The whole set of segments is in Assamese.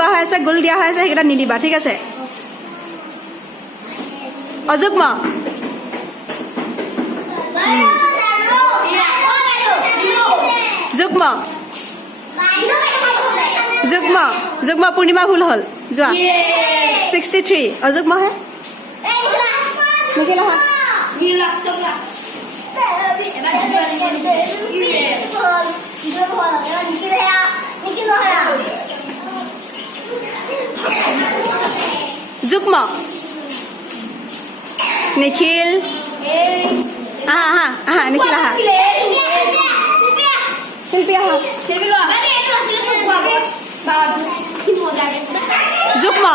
লুকুৱা হৈ আছে গোল দিয়া হৈ আছে সেইকেইটা নিদিবা ঠিক আছে অযুগ্ম যুগ্ম যুগ্ম যুগ্ম পূৰ্ণিমা ভুল হ'ল যোৱা 63 অযুগ্ম হে নিখিলা যুগ্ম নিখিল আহা নিখিল আহা শিল্পী আহা যুগ্ম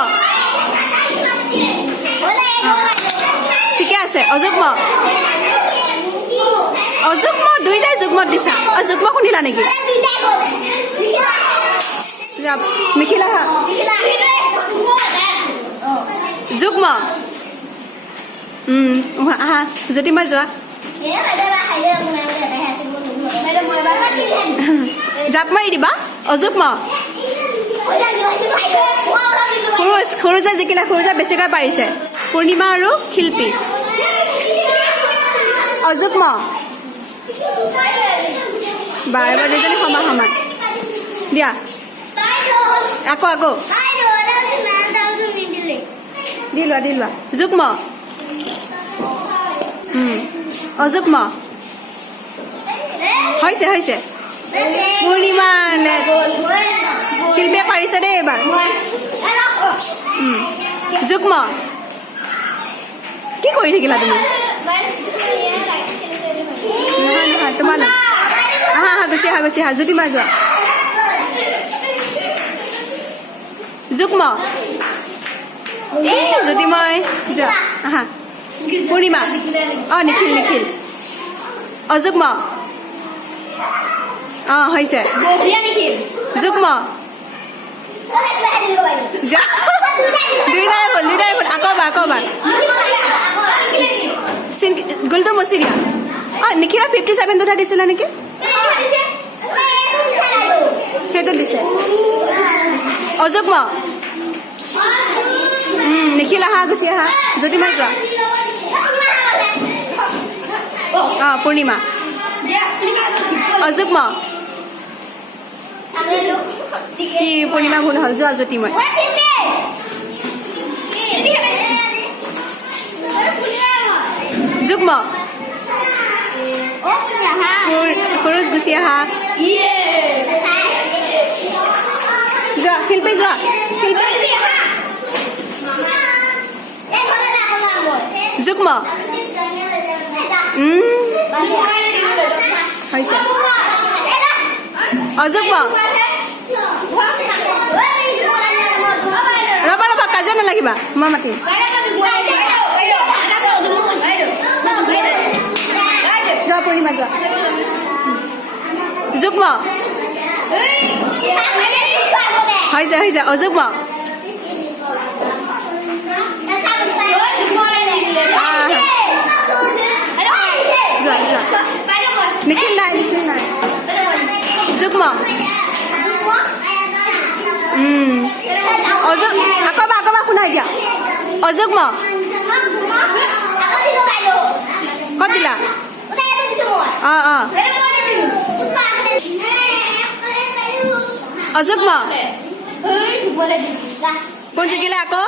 ঠিকে আছে অযুগ্ম অযুগ্ম দুইটাই যুগ্মত দিছা অযুগ্ম শুনিলা নেকি নিখিল আহা যুগ্ম আহা যদি মই যোৱা জাপ মাৰি দিবা অযুগ্ম সৰুজা জিকিলে সৰুজা বেছিকৈ পাৰিছে পূৰ্ণিমা আৰু শিল্পী অযুগ্ম বাৰে দুজনী সমান দিয়া আকৌ দি লোৱা যুগ্ম অযুগ্ম হৈছে পূৰ্ণিমা শিল্পীয়ে পাৰিছে দেই এইবাৰ যুগ্ম কি কৰি থাকিলা তুমি নহয় তোমাৰ আহা গুচি আহা যদি মাৰ যোৱা যুগ্ম যদি মই যোৱা আহা পূৰ্ণিমা নিখিল অযুগ্ম হৈছে যুগ্ম দুইটাই ভুল আকৌ এবাৰ গোলটো মচি দিয়া নিখিলা 57টোহে দিছিলে নেকি সেইটো দিছে অযুগ্ম নিখিল আহা গুচি আহা যদি মই যোৱা পূৰ্ণিমা অযুগ্ম কি পূৰ্ণিমা ভুল হ'ল যোৱা জ্যোতি মই যুগ্ম সৰুজ গুচি আহা যোৱা শিল্পী যোৱা যুগ্ম হৈছে অযুগ্ম ৰবা কাজিয়া নালাগিবা মই মাতিম যোৱা পূৰ্ণিমা যোৱা যুগ্ম হৈছে অযুগ্ম নিখিল নাই যুগ্ম আকৌ শুনাই দিয়া অযুগ্ম ক'ত দিলা অযুগ্ম কোন জিকিলে আকৌ